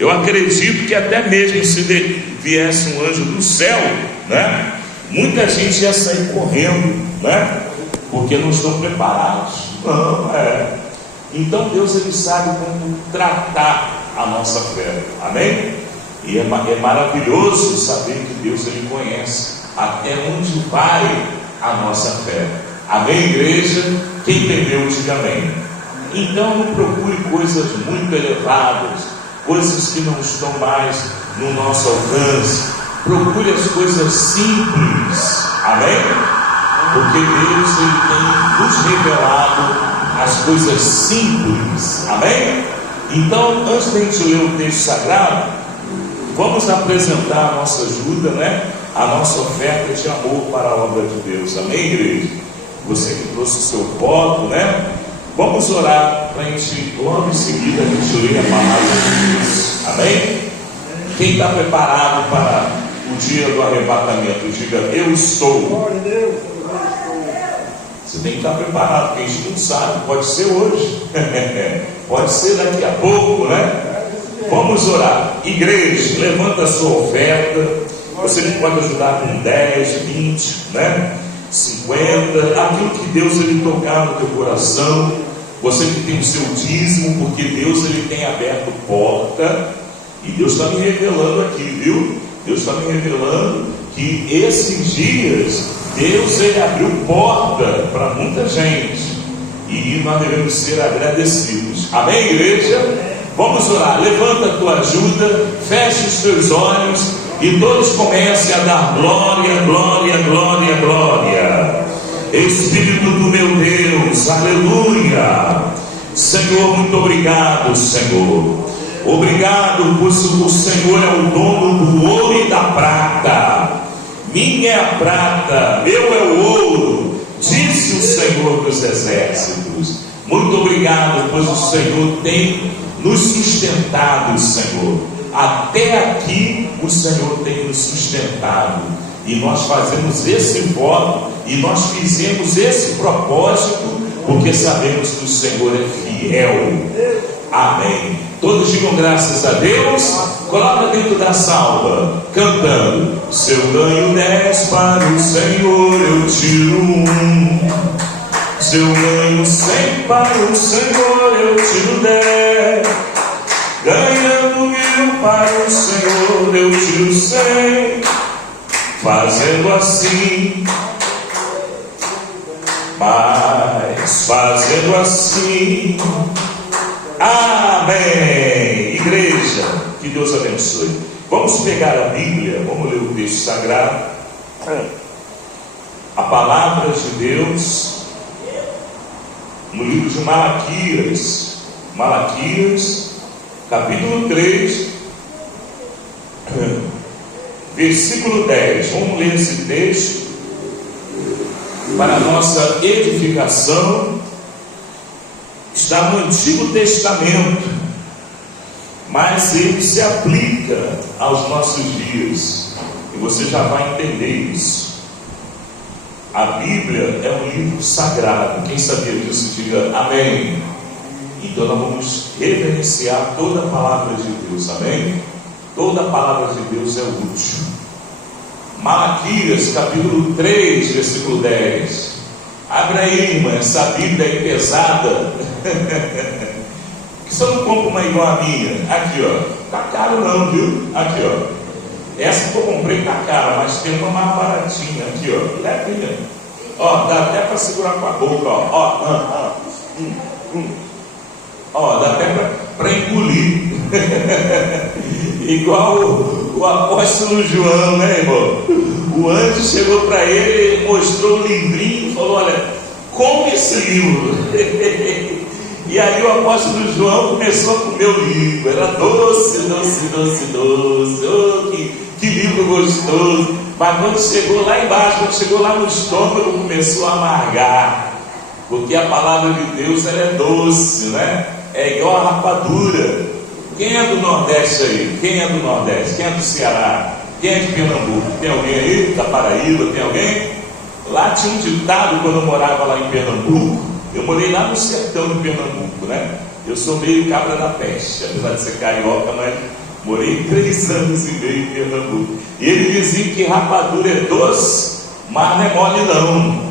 Eu acredito que até mesmo se viesse um anjo do céu, né, muita gente ia sair correndo, né, porque não estão preparados. Não, Então Deus, ele sabe como tratar a nossa fé, amém? E é maravilhoso saber que Deus, ele conhece até onde vai a nossa fé, amém, igreja? Quem entendeu, diga amém. Então não procure coisas muito elevadas, coisas que não estão mais no nosso alcance. Procure as coisas simples, amém? Porque Deus, ele tem nos revelado as coisas simples, amém? Então, antes de a gente ler o texto sagrado, vamos apresentar a nossa ajuda, né? A nossa oferta de amor para a obra de Deus, amém, igreja? Você que trouxe o seu voto, né? Vamos orar para a gente, logo em seguida, a gente ler a palavra de Deus, amém? Quem está preparado para o dia do arrebatamento, diga: eu estou. Você tem que estar preparado, porque a gente não sabe, pode ser hoje, pode ser daqui a pouco, né? Vamos orar. Igreja, levanta a sua oferta. Você pode ajudar com 10, 20, né? 50, aquilo que Deus, ele tocar no teu coração. Você que tem o seu dízimo, porque Deus, ele tem aberto porta. E Deus está me revelando aqui, viu? Deus está me revelando que esses dias Deus, ele abriu porta para muita gente, e nós devemos ser agradecidos, amém, igreja? Vamos orar. Levanta a tua ajuda, feche os teus olhos e todos comecem a dar glória, glória, glória, glória. Espírito do meu Deus, aleluia. Senhor, muito obrigado, Senhor. Obrigado, pois o Senhor é o dono do ouro e da prata. Minha é a prata, meu é o ouro, disse o Senhor dos exércitos. Muito obrigado, pois o Senhor tem nos sustentado, Senhor. Até aqui o Senhor tem nos sustentado. E nós fazemos esse voto, e nós fizemos esse propósito, porque sabemos que o Senhor é fiel. Amém. Todos digam graças a Deus. Coloca dentro da salva, cantando: se eu ganho 10 para o Senhor, eu tiro 1. Se eu ganho 100 para o Senhor, eu tiro 10. Ganhando 1000 para o Senhor, eu tiro 100. Fazendo assim, mas fazendo assim. Amém. Igreja, que Deus abençoe. Vamos pegar a Bíblia, vamos ler o texto sagrado, a palavra de Deus, no livro de Malaquias, capítulo 3, versículo 10. Vamos ler esse texto para a nossa edificação. Está no Antigo Testamento, mas ele se aplica aos nossos dias, e você já vai entender isso. A Bíblia é um livro sagrado. Quem sabia disso, diga amém. Então nós vamos reverenciar toda a palavra de Deus, amém? Toda a palavra de Deus é útil. Malaquias capítulo 3, versículo 10. Abre aí, irmã, essa Bíblia aí pesada. Que você não compra uma igual a minha. Aqui, ó. Tá caro não, viu? Aqui, ó. Essa que eu comprei tá cara, mas tem uma mais baratinha. Aqui, ó. É aqui, ó. Dá até para segurar com a boca, ó. Ó, dá até para engolir. Igual o apóstolo João, né, irmão? O anjo chegou para ele, mostrou o livrinho e falou: olha, come esse livro. E aí o apóstolo João começou a comer o livro. Era doce, doce, doce, doce. Oh, que livro gostoso. Mas quando chegou lá embaixo, quando chegou lá no estômago, começou a amargar. Porque a palavra de Deus, ela é doce, né? É igual a rapadura. Quem é do Nordeste aí? Quem é do Nordeste? Quem é do Ceará? Quem é de Pernambuco? Tem alguém aí? Da Paraíba? Tem alguém? Lá tinha um ditado quando eu morava lá em Pernambuco. Eu morei lá no sertão de Pernambuco, né? Eu sou meio cabra da peste, apesar de ser carioca, mas Morei 3 anos e meio em Pernambuco. E ele dizia que rapadura é doce, mas não é mole não.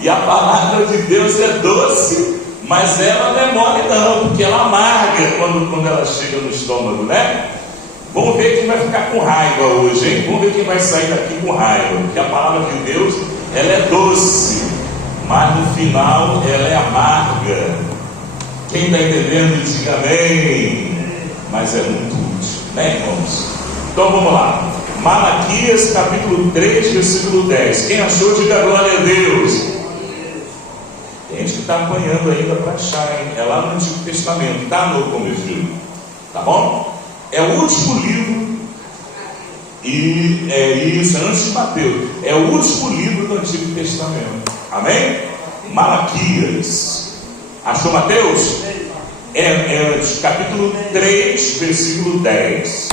E a palavra de Deus é doce, mas ela não é mole não, porque ela amarga quando ela chega no estômago, né? Vamos ver quem vai ficar com raiva hoje, hein? Vamos ver quem vai sair daqui com raiva, porque a palavra de Deus, ela é doce, mas no final ela é amarga. Quem está entendendo, diga amém. Mas é muito útil, né, irmãos? Então vamos lá. Malaquias capítulo 3, versículo 10. Quem achou, diga glória a Deus. Tem gente que está apanhando ainda para achar, hein? É lá no Antigo Testamento, está no meu filho, tá bom? É o último livro, e é isso, antes de Mateus, é o último livro do Antigo Testamento, amém? Malaquias, achou Mateus? É capítulo 3, versículo 10.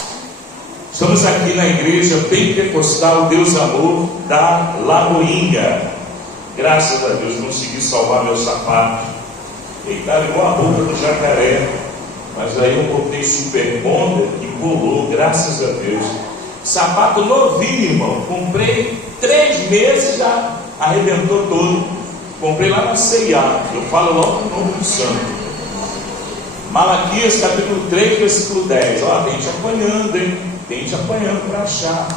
Estamos aqui na igreja pentecostal Deus Amor da Lagoinha. Graças a Deus consegui salvar meu sapato. Ele estava igual a boca do jacaré, mas aí eu botei Super Bonder e colou, graças a Deus. Sapato novinho, irmão. Comprei 3 meses, já arrebentou todo. Comprei lá na C&A. Eu falo logo no nome do santo. Malaquias capítulo 3, versículo 10. Ó, tem gente apanhando, hein? Tem gente apanhando para achar.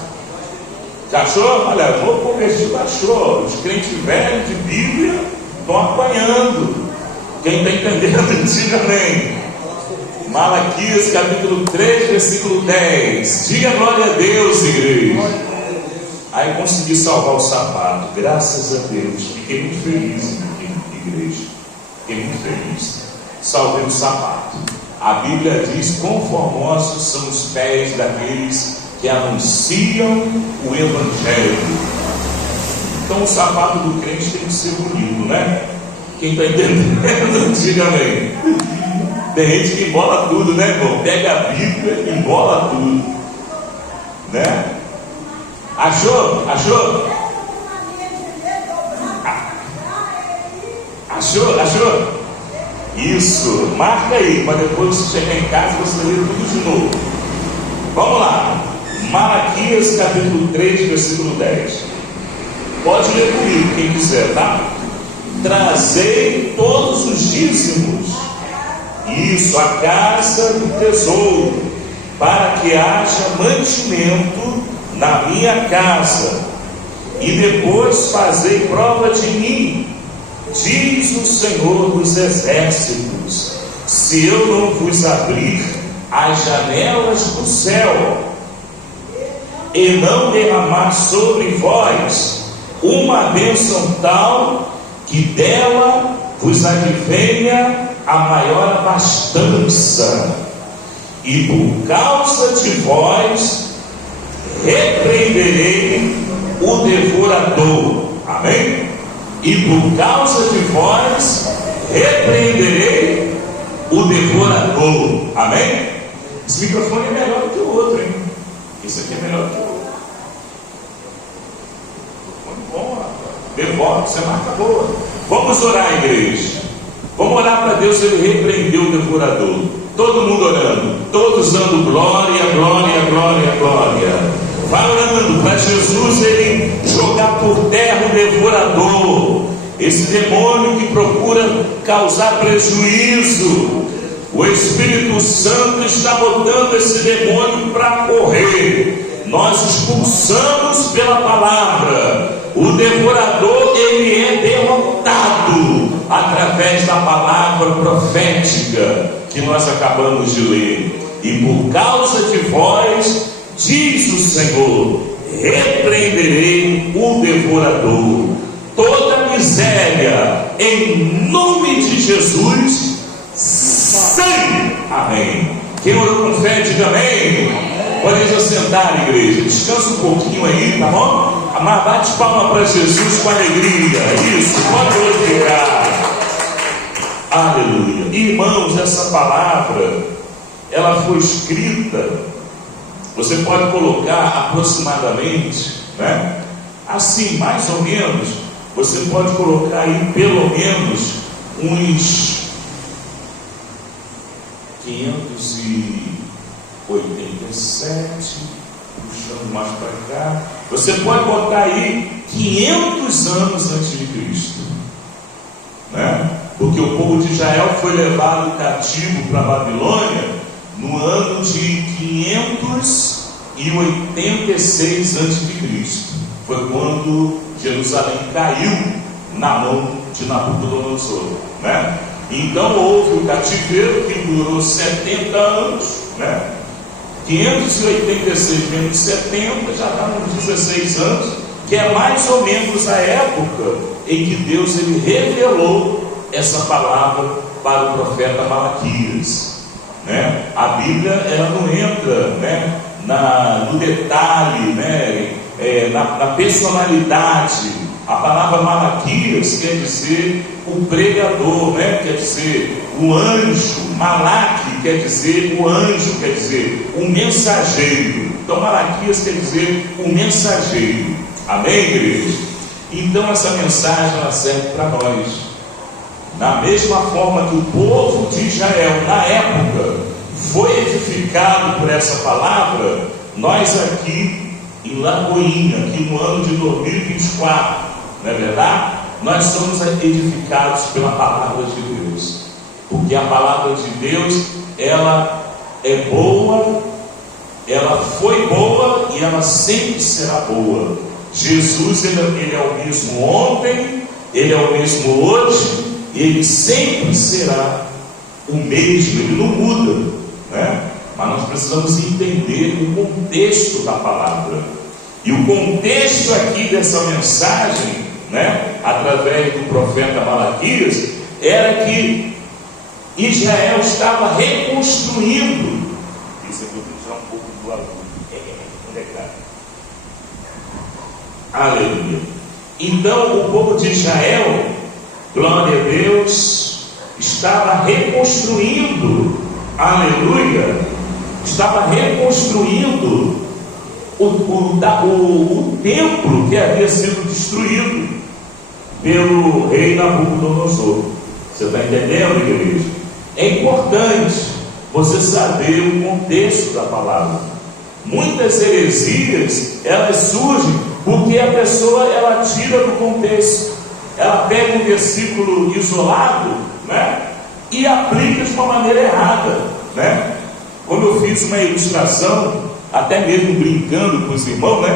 Já achou? Olha, o novo convertido achou. Os crentes velhos de Bíblia estão apanhando. Quem está entendendo, diga amém. Malaquias capítulo 3, versículo 10. Diga glória a Deus, igreja. Aí consegui salvar o sapato, graças a Deus. Fiquei muito feliz, igreja. Fiquei muito feliz. Salvei o sapato. A Bíblia diz: quão formosos são os pés daqueles que anunciam o Evangelho. Então o sapato do crente tem que ser bonito, né? Quem está entendendo, diga amém. Tem gente que embola tudo, né, irmão? Pega a Bíblia e embola tudo, né? Achou? Achou? Achou? Isso, marca aí, para depois você chegar em casa e você ler tudo de novo. Vamos lá. Malaquias capítulo 3, versículo 10. Pode ler comigo, quem quiser, tá? Trazei todos os dízimos, isso, a casa do tesouro, para que haja mantimento na minha casa, e depois fazei prova de mim, diz o Senhor dos exércitos, se eu não vos abrir as janelas do céu, e não derramar sobre vós uma bênção tal, que dela vos advenha a maior abastança, e por causa de vós repreenderei o devorador. Amém? E por causa de vós repreenderei o devorador. Amém? Esse microfone é melhor do que o outro, hein? Esse aqui é melhor do que o outro. Muito bom, rapaz. Devoto, isso é marca boa. Vamos orar, igreja. Vamos orar para Deus, ele repreendeu o devorador. Todo mundo orando, todos dando glória, glória, glória, glória. Vai orando para Jesus ele jogar por terra o devorador, esse demônio que procura causar prejuízo. O Espírito Santo está botando esse demônio para correr. Nós expulsamos pela palavra. O devorador, ele é derrotado através da palavra profética que nós acabamos de ler. E por causa de vós, diz o Senhor, repreenderei o devorador. Toda miséria, em nome de Jesus, sem. Amém. Quem orou com fé, diga amém. Pode já sentar, igreja. Descansa um pouquinho aí, tá bom? Mas bate palma para Jesus com alegria. Isso, pode glorificar. Aleluia. Irmãos, essa palavra, ela foi escrita, você pode colocar aproximadamente, né? Assim, mais ou menos, você pode colocar aí pelo menos uns 500 e 17, puxando mais para cá, você pode botar aí 500 anos antes de Cristo, né? Porque o povo de Israel foi levado cativo para a Babilônia no ano de 586 a.C. Foi quando Jerusalém caiu na mão de Nabucodonosor, né? Então houve o cativeiro que durou 70 anos, né? 586 menos 70 já dá uns 16 anos, que é mais ou menos a época em que Deus ele revelou essa palavra para o profeta Malaquias, né? A Bíblia ela não entra, né, no detalhe, né, na personalidade. A palavra Malaquias quer dizer o pregador, né? Quer dizer o anjo. Malaque quer dizer o anjo, quer dizer o mensageiro. Então Malaquias quer dizer o mensageiro. Amém, igreja? Então essa mensagem ela serve para nós. Da mesma forma que o povo de Israel na época foi edificado por essa palavra, nós aqui em Lagoinha, aqui no ano de 2024, não é verdade? Nós somos edificados pela palavra de Deus, porque a palavra de Deus ela é boa, ela foi boa e ela sempre será boa. Jesus ele é o mesmo ontem, ele é o mesmo hoje, ele sempre será o mesmo, ele não muda, né? Mas nós precisamos entender o contexto da palavra. E o contexto aqui dessa mensagem, né, através do profeta Malaquias, era que Israel estava reconstruindo. Isso aqui eu vou tirar um pouco do aluno. Aleluia. Então o povo de Israel, glória a Deus, estava reconstruindo, aleluia, estava reconstruindo o templo que havia sido destruído pelo rei Nabucodonosor. Você está entendendo, igreja? É importante você saber o contexto da palavra. Muitas heresias elas surgem porque a pessoa ela tira do contexto, ela pega um versículo isolado, né, e aplica de uma maneira errada, né? Como eu fiz uma ilustração, até mesmo brincando com os irmãos,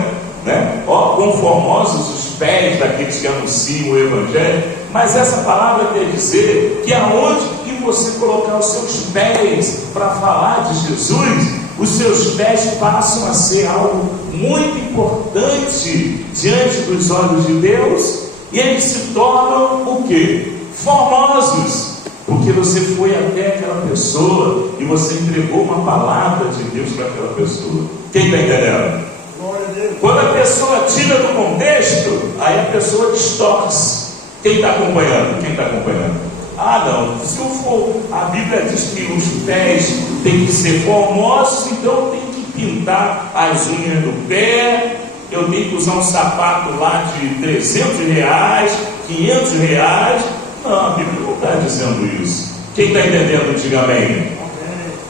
né? Ó, quão formosos os pés daqueles que anunciam o Evangelho. Mas essa palavra quer dizer que aonde que você colocar os seus pés para falar de Jesus, os seus pés passam a ser algo muito importante diante dos olhos de Deus, e eles se tornam o quê? Formosos. Porque você foi até aquela pessoa e você entregou uma palavra de Deus para aquela pessoa. Quem está entendendo? Quando a pessoa tira do contexto, aí a pessoa distorce. Quem está acompanhando? Quem está acompanhando? Ah, não, se eu for, a Bíblia diz que os pés têm que ser formosos, então eu tenho que pintar as unhas do pé, eu tenho que usar um sapato lá de R$300, R$500. Não, a Bíblia não está dizendo isso. Quem está entendendo, diga amém.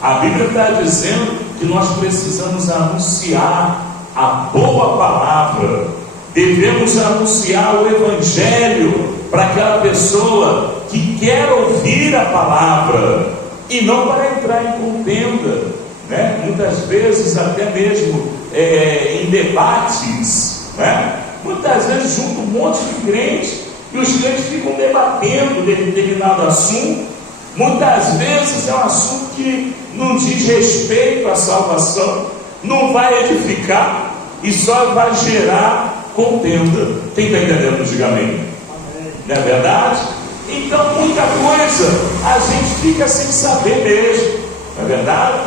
A Bíblia está dizendo que nós precisamos anunciar a boa palavra, devemos anunciar o Evangelho para aquela pessoa que quer ouvir a palavra e não para entrar em contenda, né? Muitas vezes até mesmo em debates, né? Muitas vezes junto um monte de crentes e os crentes ficam debatendo determinado assunto. Muitas vezes é um assunto que não diz respeito à salvação, não vai edificar e só vai gerar contenda. Quem está entendendo, diga amém. Não é verdade? Então muita coisa a gente fica sem saber mesmo, não é verdade?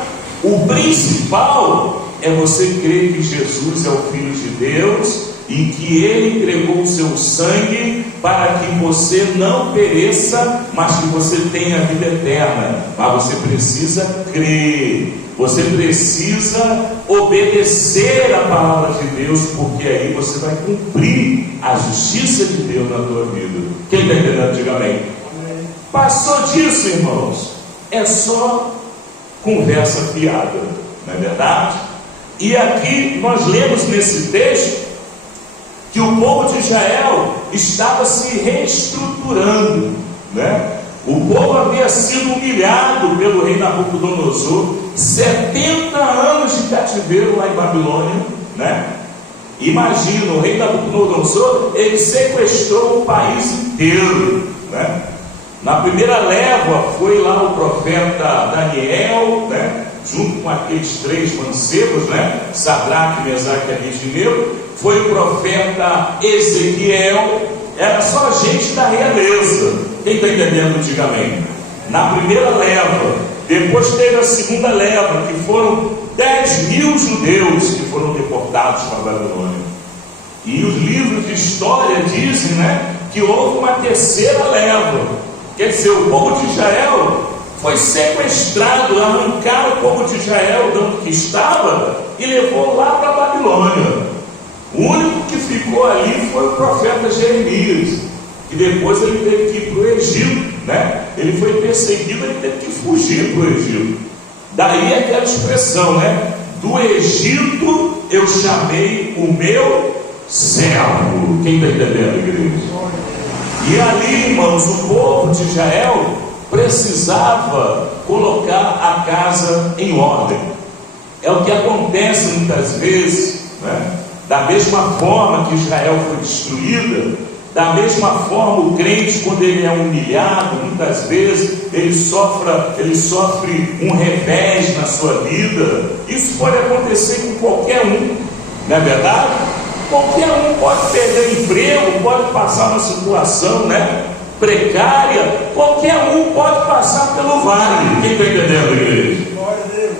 O principal é você crer que Jesus é o Filho de Deus e que Ele entregou o seu sangue para que você não pereça, mas que você tenha vida eterna. Mas você precisa crer, você precisa obedecer a palavra de Deus, porque aí você vai cumprir a justiça de Deus na tua vida. Quem está entendendo, diga amém. Passou disso, irmãos, é só conversa fiada, não é verdade? E aqui nós lemos nesse texto que o povo de Israel estava se reestruturando, né? O povo havia sido humilhado pelo rei Nabucodonosor, 70 anos de cativeiro lá em Babilônia, né? Imagina, o rei Nabucodonosor, ele sequestrou o país inteiro, né? Na primeira leva foi lá o profeta Daniel, né? Junto com aqueles 3 mancebos, né? Sadraque, Mesaque e Abednego. Foi o profeta Ezequiel. Era só gente da realeza. Quem está entendendo, diga amém. Na primeira leva. Depois teve a segunda leva, que foram 10.000 judeus que foram deportados para a Babilônia. E os livros de história dizem, né, que houve uma terceira leva. Quer dizer, o povo de Israel foi sequestrado, arrancaram o povo de Israel de onde que estava e levou lá para a Babilônia. O único que ficou ali foi o profeta Jeremias, que depois ele teve que ir para o Egito, né? Ele foi perseguido, ele teve que fugir para o Egito. Daí aquela expressão, né? Do Egito eu chamei o meu servo. Quem está entendendo, igreja? E ali, irmãos, o povo de Israel precisava colocar a casa em ordem. É o que acontece muitas vezes, né? Da mesma forma que Israel foi destruída, da mesma forma o crente, quando ele é humilhado, muitas vezes ele sofre um revés na sua vida. Isso pode acontecer com qualquer um, não é verdade? Qualquer um pode perder emprego, pode passar uma situação, né, precária. Qualquer um pode passar pelo vale. Quem está entendendo, igreja? Glória a Deus.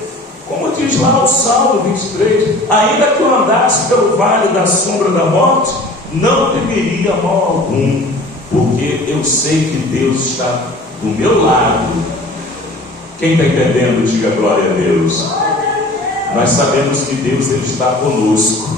Como diz lá o Salmo 23: ainda que eu andasse pelo vale da sombra da morte, não temeria mal algum, porque eu sei que Deus está do meu lado. Quem está entendendo, diga glória a Deus. Nós sabemos que Deus, ele está conosco.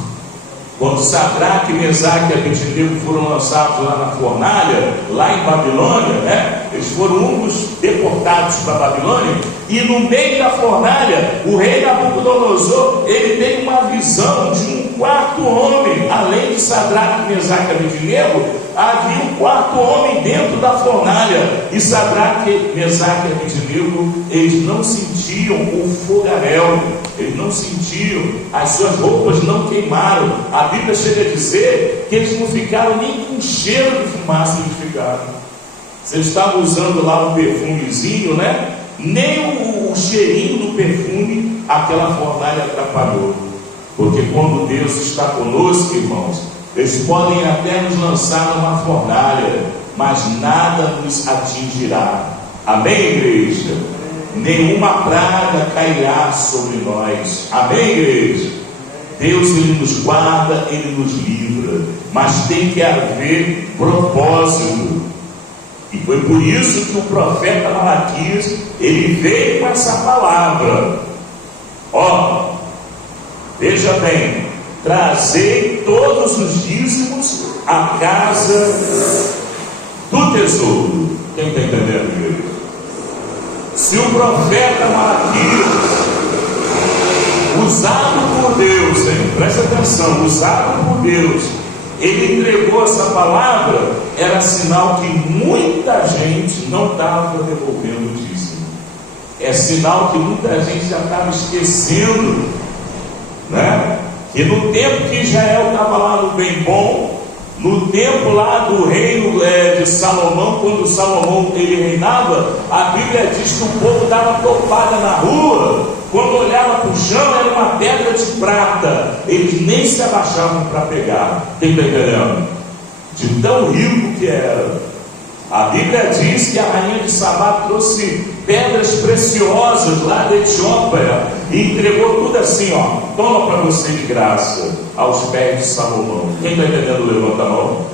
Quando Sadraque, Mesaque e Abednego foram lançados lá na fornalha, lá em Babilônia, né? Eles foram um dos deportados para a Babilônia, e no meio da fornalha, o rei Nabucodonosor, ele tem uma visão de um quarto homem. Além de Sadraque, Mesaque e Abednego, havia um quarto homem dentro da fornalha. E Sadraque, Mesaque e Abednego, eles não sentiam o fogaréu, eles não sentiam, as suas roupas não queimaram. A Bíblia chega a dizer que eles não ficaram nem com cheiro de fumaça, eles ficaram. Você estava usando lá um perfumezinho, né? Nem o cheirinho do perfume aquela fornalha atrapalhou. Porque quando Deus está conosco, irmãos, eles podem até nos lançar numa fornalha, mas nada nos atingirá. Amém, igreja? Nenhuma praga cairá sobre nós. Amém, igreja? Deus, ele nos guarda, ele nos livra, mas tem que haver propósito. E foi por isso que o profeta Malaquias, ele veio com essa palavra. Ó, veja bem: trazei todos os dízimos à casa do tesouro. Quem está entendendo, igreja? Se o profeta Malaquias, usado por Deus, hein? Presta atenção, usado por Deus, ele entregou essa palavra, era sinal que muita gente não estava devolvendo o dízimo. É sinal que muita gente já estava esquecendo, né? Que no tempo que Israel estava lá no bem bom, no tempo lá do reino de Salomão, quando Salomão ele reinava, a Bíblia diz que o povo dava topada na rua. Quando olhava para o chão, era uma pedra de prata. Eles nem se abaixavam para pegar. Quem está entendendo? De tão rico que era. A Bíblia diz que a rainha de Sabá trouxe pedras preciosas lá da Etiópia e entregou tudo assim, ó: toma para você de graça, aos pés de Salomão. Quem está entendendo, levanta a mão.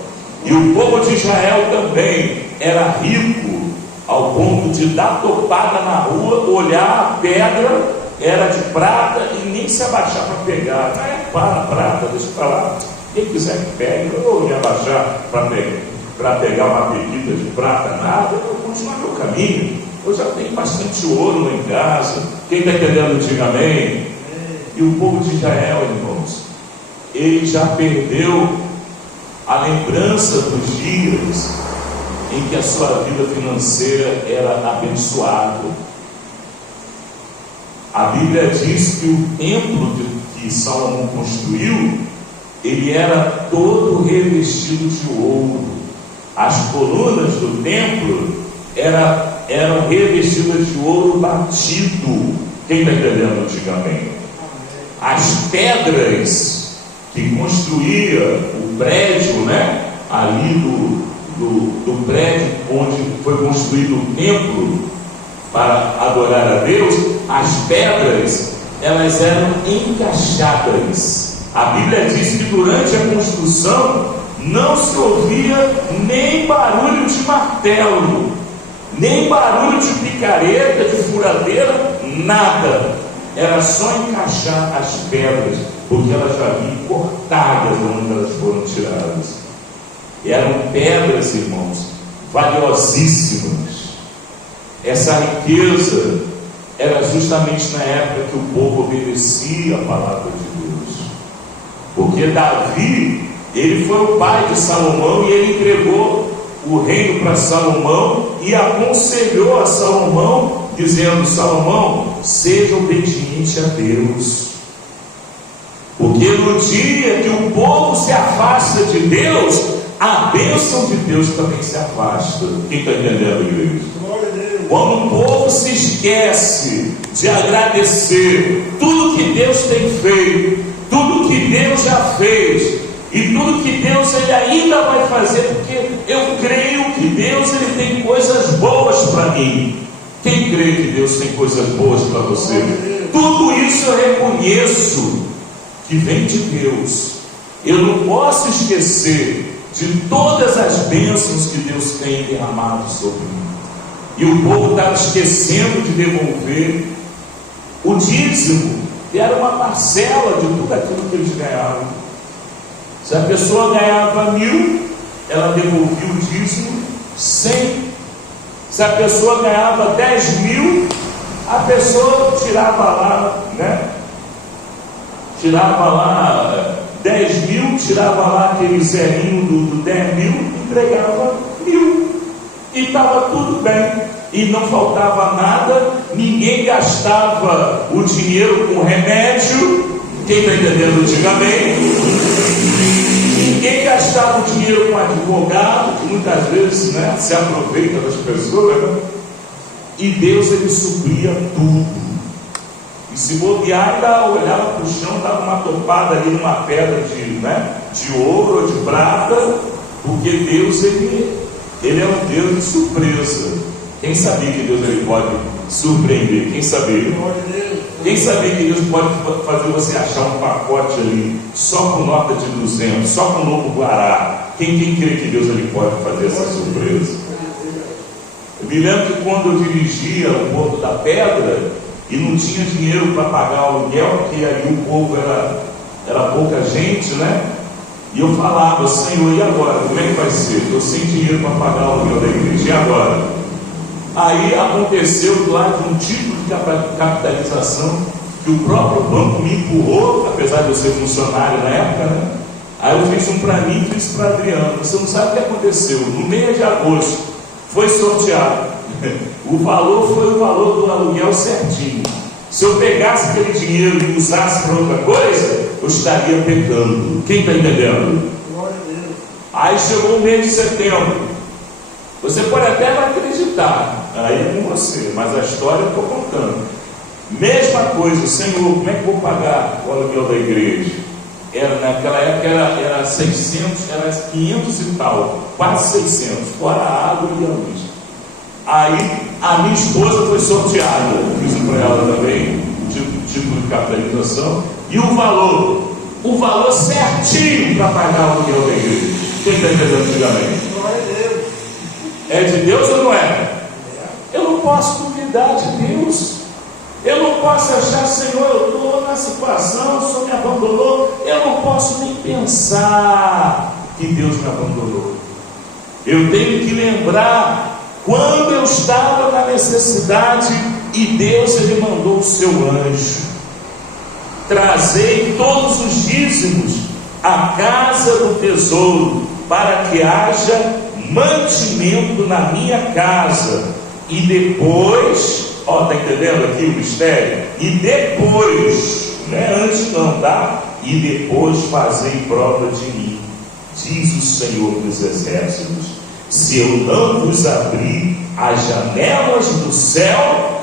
E o povo de Israel também era rico, ao ponto de dar topada na rua, olhar a pedra, era de prata, e nem se abaixar para pegar. Para prata, deixa para lá. Quem quiser que pegue, eu vou me abaixar para pegar uma bebida de prata, nada. Eu vou continuar meu caminho. Eu já tenho bastante ouro lá em casa. Quem está entendendo, diga amém. E o povo de Israel, irmãos, ele já perdeu a lembrança dos dias em que a sua vida financeira era abençoada. A Bíblia diz que o templo que Salomão construiu, ele era todo revestido de ouro. As colunas do templo eram revestidas de ouro batido. Quem está entendendo antigamente? As pedras que construía o prédio, né? Ali do prédio onde foi construído o templo para adorar a Deus, as pedras, elas eram encaixadas. A Bíblia diz que durante a construção não se ouvia nem barulho de martelo, nem barulho de picareta, de furadeira, nada. Era só encaixar as pedras, porque elas já vinham cortadas onde elas foram tiradas. Eram pedras, irmãos, valiosíssimas. Essa riqueza era justamente na época que o povo obedecia a palavra de Deus. Porque Davi, ele foi o pai de Salomão, e ele entregou o reino para Salomão e aconselhou a Salomão, dizendo: Salomão, seja obediente a Deus, porque no dia que o povo se afasta de Deus, a bênção de Deus também se afasta. Quem está entendendo, igreja? Quando o povo se esquece de agradecer tudo que Deus tem feito, tudo que Deus já fez e tudo que Deus ele ainda vai fazer, porque eu creio que Deus ele tem coisas boas para mim. Quem crê que Deus tem coisas boas para você? Tudo isso eu reconheço que vem de Deus. Eu não posso esquecer de todas as bênçãos que Deus tem derramado sobre mim. E o povo estava esquecendo de devolver o dízimo, que era uma parcela de tudo aquilo que eles ganhavam. Se a pessoa ganhava 1.000, ela devolvia o dízimo 100. Se a pessoa ganhava 10.000, a pessoa tirava lá, né? Tirava lá 10.000, tirava lá aquele zerinho do 10.000, entregava 1.000. E estava tudo bem, e não faltava nada, ninguém gastava o dinheiro com remédio. Quem está entendendo, diga amém. Ninguém gastava o dinheiro com advogado, que muitas vezes, né, se aproveita das pessoas, né? E Deus ele supria tudo. E se bobear, ainda olhava para o chão, dava uma topada ali numa pedra de ouro ou de prata, porque Deus ele é um Deus de surpresa. Quem sabia que Deus ele pode surpreender? Quem sabia? Quem sabia que Deus pode fazer você achar um pacote ali só com nota de 200, só com novo guará? Quem crê que Deus ele pode fazer essa surpresa? Eu me lembro que quando eu dirigia o Porto da Pedra e não tinha dinheiro para pagar o aluguel, porque aí o povo era pouca gente, né? E eu falava: Senhor, e agora? Como é que vai ser? Estou sem dinheiro para pagar o aluguel da igreja, e agora? Aí aconteceu lá de um tipo de capitalização que o próprio banco me empurrou, apesar de eu ser funcionário na época, né? Aí eu fiz um para mim e fiz para Adriano. Você não sabe o que aconteceu. No mês de agosto foi sorteado. O valor foi o valor do aluguel certinho. Se eu pegasse aquele dinheiro e usasse para outra coisa, eu estaria pecando. Quem está entendendo? Aí chegou o mês de setembro. Você pode até não acreditar, aí é com você, mas a história eu estou contando. Mesma coisa: Senhor, como é que eu vou pagar o aluguel da igreja? Naquela época era 600, era 500 e tal, quase 600, fora a água e a luz. Aí a minha esposa foi sorteada, fiz para ela também, tipo de capitalização, e o valor certinho para pagar o aluguel da igreja. Quem está entendendo antigamente? É de Deus ou não é? Eu não posso duvidar de Deus. Eu não posso achar: Senhor, eu estou na situação, o Senhor me abandonou. Eu não posso nem pensar que Deus me abandonou. Eu tenho que lembrar quando eu estava na necessidade e Deus ele mandou o seu anjo. trazei todos os dízimos à casa do tesouro, para que haja mantimento na minha casa. E depois, está entendendo aqui o mistério? E depois, não é antes não, tá? E depois fazei prova de mim, diz o Senhor dos Exércitos, se eu não vos abrir as janelas do céu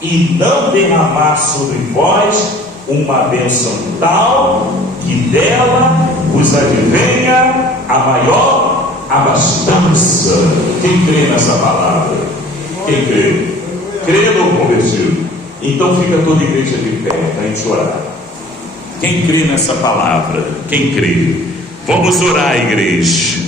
e não derramar sobre vós uma bênção tal, que dela vos advenha a maior abastança. Quem crê nessa palavra? Quem crê? Crê ou convertido? Então fica toda a igreja de pé para a gente orar. Quem crê nessa palavra? Quem crê? Vamos orar, igreja.